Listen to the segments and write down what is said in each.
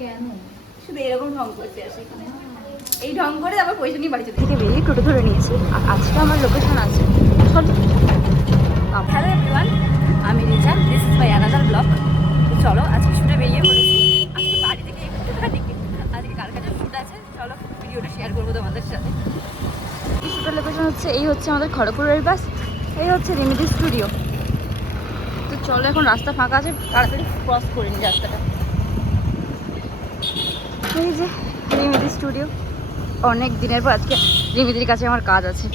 কেন শুধু এরকম ঢং করতে আসে এখানে, এই ঢং করে আবার পয়সা নিয়ে বাড়ি থেকে বেরিয়ে টোটো ধরে নিয়েছি। আর আজকে আমার লোকেশন আছে হ্যালো এভরিওয়ান, আমি Richa, this is my another blog. তো চলো আজকে শুটে বেরিয়ে পড়েছি। আজকে বাড়ি থেকে একটুখানি আজকে কার কাছে শুট আছে, চলো ভিডিওটা শেয়ার করবো তোমাদের সাথে। এই শুটের লোকেশন হচ্ছে, এই হচ্ছে আমাদের খড়গপুরের বাস, এই হচ্ছে রেমেডি স্টুডিও। তো চলো এখন রাস্তা ফাঁকা আছে, তাড়াতাড়ি ক্রস করে নিই রাস্তাটা। এই যে রেমেডি স্টুডিও, অনেক দিনের পর আজকে রেমেডির কাছে আমার কাজ আছে।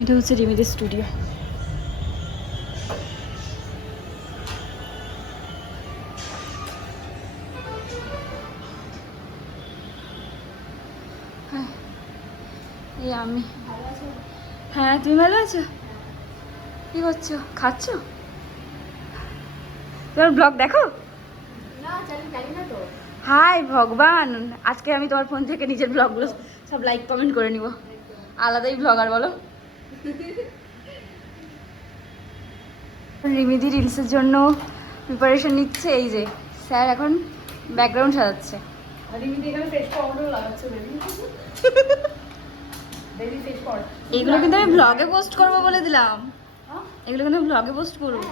এটা হচ্ছে রেমেডি স্টুডিও। হ্যাঁ এই আমি, হ্যাঁ তুমি ভালো আছো? কি করছো, খাচ্ছ? তোমার ব্লগ দেখো? হাই ভগবান, আজকে আমি তোমার ফোন থেকে নিজের ব্লগগুলো সব লাইক কমেন্ট করে নিব, আলাদাই ব্লগার বলো। রিমিদি রিলসের জন্য প্রিপারেশন নিচ্ছে। এই যে স্যার এখন ব্যাকগ্রাউন্ড সাজাচ্ছে। এগুলো কিন্তু আমি ব্লগে পোস্ট করবো বলে দিলাম, এগুলো কিন্তু ব্লগে পোস্ট করবো।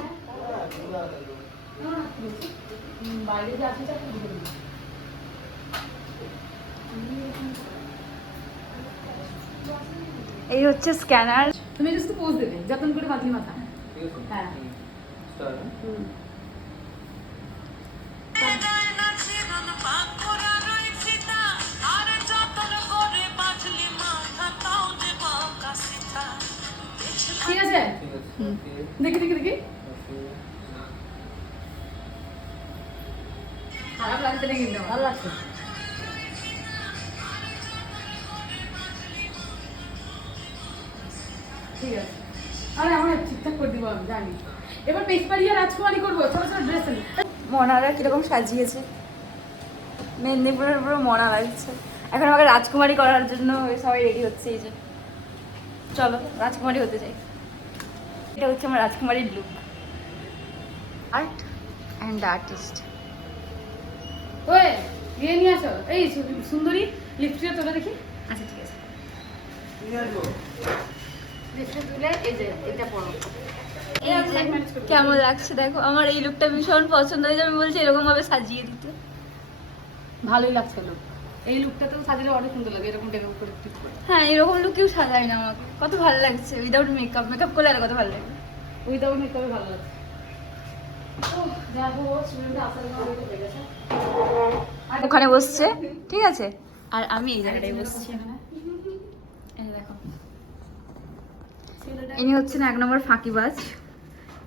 এই হচ্ছে স্ক্যানার। তুমি জাস্ট পোজ দেবে যতন করে পাতলি মাথা। হ্যাঁ ঠিক আছে, দেখি দেখি দেখি। খারাপ লাগছে না কিন্তু, ভালো লাগছে। ঠিক আছে, আরে আমরা ঠিকঠাক করে দিব, আমি জানি। এবার পেজ পাড়িয়ে রাজকুমারী করবো, ছোট ছোট ড্রেস। মনারা কিরকম সাজিয়েছে, মেদিনীপুরের পুরো মনা লাগছে। এখন আমাকে রাজকুমারী করার জন্য সবাই রেডি হচ্ছে। এই যে চলো রাজকুমারী হতে চাই। এটা হচ্ছে আমার রাজকুমারীর লুক। Art and artist. ওই নিয়ে নিয়ে আসো এই সুন্দরী লিপস্টিকটা তোলা দেখি। আচ্ছা ঠিক আছে, লিপস্টিক তুলে এই যে এটা পরো। কেমন লাগছে দেখো, আমার এই লুকটা ভীষণ পছন্দ হয়েছে। আমি বলছি এরকম ভাবে সাজিয়ে দিতে। ভালোই লাগছে লোক, এই লুকটা তো সাজালে অনেক সুন্দর লাগে, এরকম ডেকোরেট করে ঠিক করে। হ্যাঁ এরকম লুক কেউ সাজায় না, আমাকে কত ভালো লাগছে উইদাউট মেকআপ। মেকআপ করলে আর কত ভালো লাগবে। উইদাউট মেকআপে ভালো লাগছে। দেখো স্টুডেন্টরা আসার জন্য হয়ে গেছে, ওখানে বসছে ঠিক আছে, আর আমি এই জায়গাটায় বসছি। এই দেখো ইনি হচ্ছেন 1 নম্বর ফাঁকিবাজ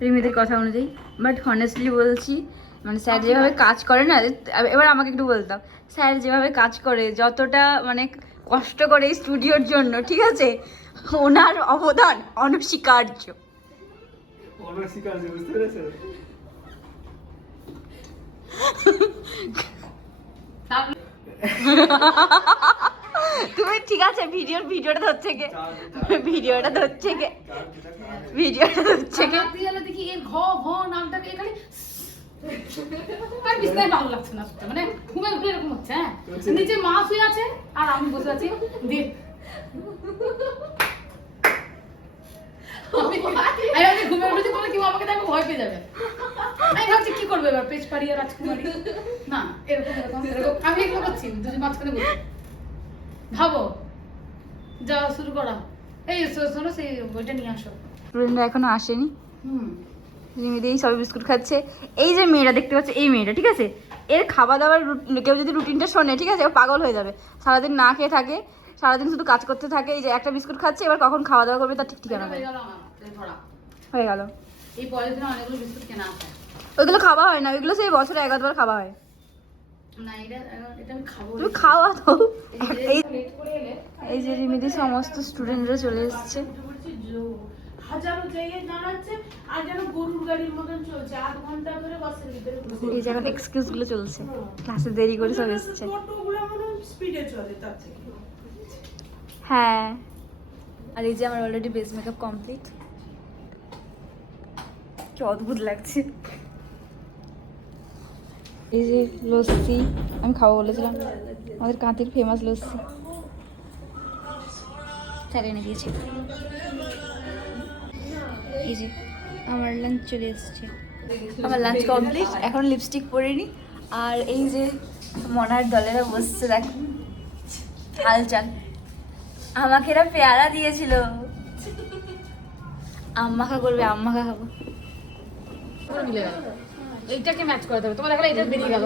রিমিদের কথা অনুযায়ী। বাট হনেস্টলি বলছি, মানে স্যার যেভাবে কাজ করে না, এবার আমাকে একটু বলতাম, স্যার যেভাবে কাজ করে, যতটা মানে কষ্ট করে এই স্টুডিওর জন্য, ঠিক আছে, ওনার অবদান অনস্বীকার্য। বুঝতে পেরেছো? তুমি ঠিক আছে, ভিডিওটা ধরছে কে, ভিডিওটা ধরছে কে, ভিডিওটা ধরছে কে? দেখি এর ঘ ঘ নামটাকে এখানে আর বিস্তারিত ভালো লাগছে না, মানে ঘুমে ঘুরে এরকম হচ্ছে। হ্যাঁ নিচে মা শুয়ে আছে আর আমি বসে আছি। আমি ঘুমে উঠেছি বলে কেউ আমাকে দেখো ভয় পেয়ে যাবে। আমি ভাবছি কি করবো এবার, পেজ পাড়িয়ে রাজকুমারী না, এরকম এরকম এরকম আমি এগুলো করছি, দুজন মাঝখানে বসে ভাবো। যাওয়া শুরু করা। এই শোনো সেই বইটা নিয়ে আসো। স্টুডেন্টরা এখনো আসেনি। রিমিদি এই সবাই বিস্কুট খাচ্ছে। এই যে মেয়েটা দেখতে পাচ্ছে, এই মেয়েটা ঠিক আছে, এর খাওয়া দাওয়ার কেউ যদি রুটিনটা শোনে, ঠিক আছে, ও পাগল হয়ে যাবে। সারাদিন না খেয়ে থাকে, সারাদিন শুধু কাজ করতে থাকে। এই যে একটা বিস্কুট খাচ্ছে, এবার কখন খাওয়া দাওয়া করবে তার ঠিক ঠিকানা নেই। হয়ে গেল। এই পরের দিন অনেকগুলো বিস্কুট কেনা আছে। ওইগুলো খাওয়া হয় না, ওইগুলো সেই বছরে 1-2 বার খাওয়া হয়। না এটা আমি খাবো। তুমি খাওয়া তো। এই লেট করে এলে এই যে রিমিদি সমস্ত স্টুডেন্টরা চলে এসেছে। হাজারো জায়গায় দাঁড়াচ্ছে আর যেন গরুর গাড়ির মতন চলছে, 8 ঘন্টা ধরে বাসের ভিতরে। এই যে এখন এক্সকিউজ গুলো চলছে, ক্লাসে দেরি করে সব এসেছে। টোটোগুলো মনে স্পিডে চলে তার থেকে। হ্যাঁ, আর এই যে আমার অলরেডি বেস মেকআপ কমপ্লিট। কি অদ্ভুত লাগছে। এই যে লস্যি আমি খাবো বলেছিলাম, আমাদের কাঁথির ফেমাস লস্যি স্যার এনে দিয়েছে। এই যে আমার লাঞ্চ চলে এসেছে, আমার লাঞ্চ কমপ্লিট, এখন লিপস্টিক পরিনি। আর এই যে মনার দলেরা বসছে, দেখো হালচাল। আমাকে এরা পেয়ারা দিয়েছিল, আম্মাখা করবে, আম্মাখা খাবো। পুরো মিলে গেল, এইটাকে ম্যাচ করে দেবে। তোমার দেখো এটা বেরিয়ে গেল,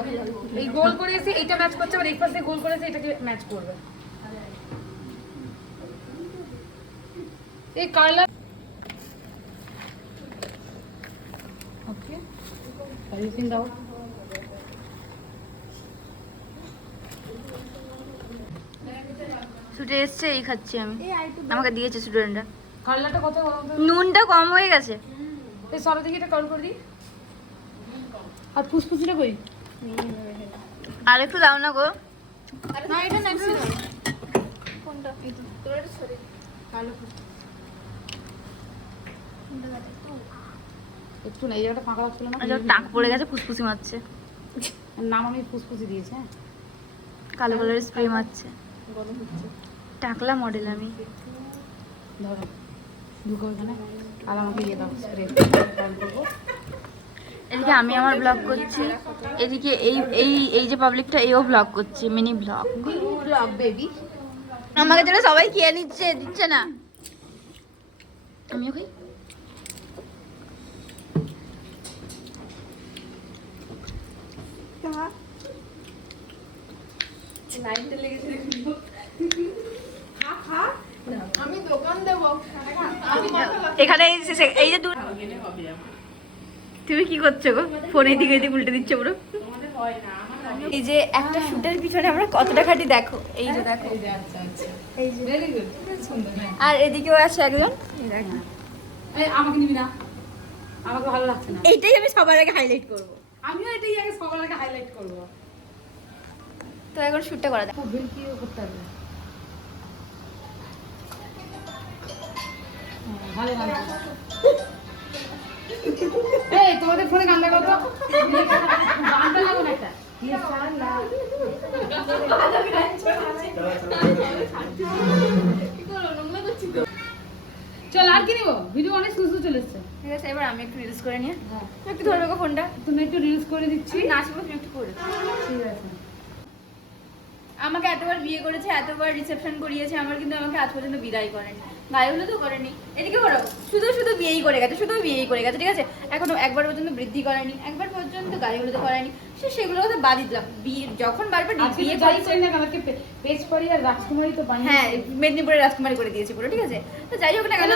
এই গোল করে এসে এইটা ম্যাচ করছে, আবার এই পাশে গোল করেছে এটাকে ম্যাচ করবে। এই কালার ওকে সার্ভিসিং দাও। ছুটে এসছে, এই খাচ্ছি আমি, আমাকে দিয়েছে স্টুডেন্টরা। কালারটা কত নুনটা কম হয়ে গেছে। এই সরো দেখি এটা কল করে দিই। আর ফুসফুসিটা কই? আর একটু দাও না গো। না এটা না কোনটা? তোর এটা সরে কালো একটু না, এই জায়গাটা ফাঁকা লাগছিল না, আচ্ছা, টাক পড়ে গেছে, ফুসফুসি মারছে। নাম আমি ফুসফুসি দিয়েছি। হ্যাঁ কালো কালারের স্প্রে মারছে, গরম হচ্ছে, টাকলা মডেল আমি। ধরো ঢুকো এখানে আর আমাকে ইয়ে দাও স্প্রে কল করবো। এদিকে আমি আমার ব্লগ করছি, এদিকে এই এই এই যে পাবলিকটা এও ব্লগ করছে, মিনি ব্লগ। ব্লগ বেবি আমাকে যেন সবাই খেয়ে নিচ্ছে, দিচ্ছে না। আমিও খাই। আমি দোকান দেবো। এখানে এই যে তুমি কি করছো গো? ফোন এদিকে এদিকে উল্টে দিচ্ছে পুরো। এই যে একটা শুটের পিছনে আমরা কতটা খাটি দেখো, এই যে দেখো, এই যে ভেরি গুড, সুন্দর। আর এদিকেও আছে একজন, এই দেখো। এই আমাকে নিবি না, আমাকে ভালো লাগছে না। এইটাই আমি সবার আগে হাইলাইট করব। আমিও এটাই আগে সবার আগে হাইলাইট করব। তো এখন শুটটা করা যাক। খুব ভেলকিও করতে হবে। ভালো গান। এই তোমাদের ফোনে গান লাগাও তো, গানটা লাগাও না একটা। চল আর কি নিবো, ভিডিও অনেক সুন্দর চলে এসছে। ঠিক আছে, এবার আমি একটু রিলস করে নিয়ে একটু ধরবে গো ফোনটা। তুমি একটু রিলস করে দিচ্ছি। আমি নাচবো, তুমি একটু করে দাও। ঠিক আছে। আমাকে এতবার বিয়ে করেছে, এতবার রিসেপশন করিয়েছে, আমার কিন্তু আমাকে আজ পর্যন্ত বিদায় করেনি, গায়ে হলুদও করেনি। এদিকে বলো, শুধু শুধু বিয়েই করে গেছে, শুধু বিয়েই করে গেছে, ঠিক আছে। এখনো একবার পর্যন্ত বৃদ্ধি করেনি, একবার পর্যন্ত গায়ে হলুদও করেনি। সেগুলো কথা বাদই দিলাম। বিয়ে যখন বারবার বিয়ে করেছে না, আমাকে পেজ পড়ি আর রাজকুমারী তো বানিয়ে। হ্যাঁ, মেদিনীপুরের রাজকুমারী করে দিয়েছে পুরো, ঠিক আছে। তো যাই হোক না কেন,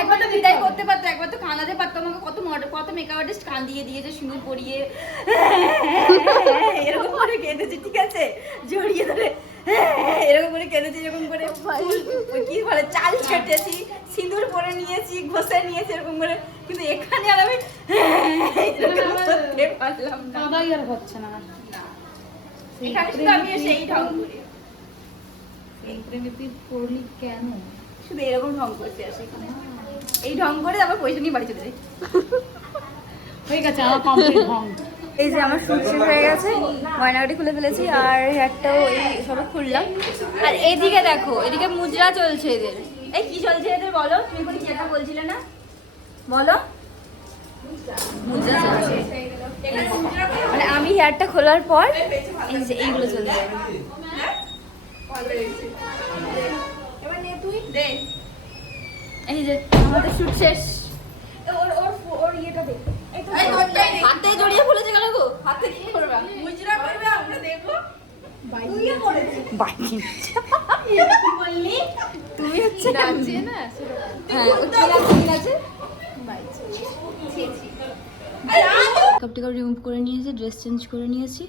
একবার তো বিদায় করতে পারতো, একবার তো কাঁদাতে পারতো আমাকে। কত মেকআপ আর্টিস্ট কাঁদিয়ে দিয়েছে, সিঁদুর পরিয়ে এরকম করে কেঁদেছে, ঠিক আছে, জড়িয়ে ধরে এরকম করে কেঁদেছি, এরকম করে কি বলে চাল ছেটেছি, সিঁদুর পরে নিয়েছি, ঘষে নিয়েছি এরকম করে। কিন্তু এখানে আর আমি করতে পারলাম না, কাদাই আর হচ্ছে না। এখানে শুধু আমি সেই ঢং করি। এই প্রেমে তুই পড়লি কেন? শুধু এরকম ঢং করতে আসে এখানে, এই ঢং করে আবার পয়সা নিয়ে বাড়ি চলে যাই। হয়ে গেছে আমার কমপ্লিট ঢং। এই যে আমার শুট শেষ হয়ে গেছে, গয়নাগাটি খুলে ফেলেছি, আর হেয়ারটাও এই সবে খুললাম। আর এদিকে দেখো, এদিকে মুজরা চলছে এদের। এই কি চলছে এদের বলো, তুমি কোনো কি একটা বলছিলে না, বলো। মুজরা চলছে, মানে আমি হেয়ারটা খোলার পর এই যে এইগুলো চলছে। এই যে আমাদের শুট শেষ। ওর ইয়েটা দেখ, হাতে জড়িয়ে ফেলেছে গেল গো, হাতে কি করবে? মুজরা করবে, আমরা দেখো। তুমি হচ্ছে নাচে না, হ্যাঁ ও কি আছে কাপটা রিমুভ করে নিয়েছি, ড্রেস চেঞ্জ করে নিয়েছি।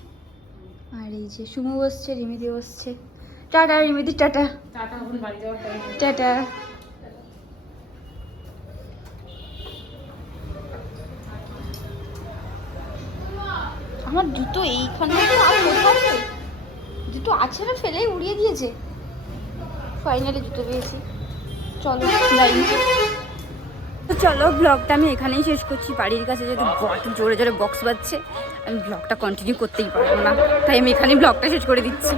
আর এই যে সুমু বসছে, রিমিদি বসছে। টাটা রিমিদি, টাটা টাটা, এখন বাড়ি যাওয়ার টাইম। টাটা। আমার জুতো এইখানে জুতো আছে না, ফেলেই উড়িয়ে দিয়েছে। ফাইনালি জুতো পেয়েছি, চলো যাই। তো চলো ব্লগটা আমি এখানেই শেষ করছি। বাড়ির কাছে যেহেতু জোরে জোরে বক্স বাজছে, আমি ব্লগটা কন্টিনিউ করতেই পারবো না, তাই আমি এখানেই ব্লগটা শেষ করে দিচ্ছি।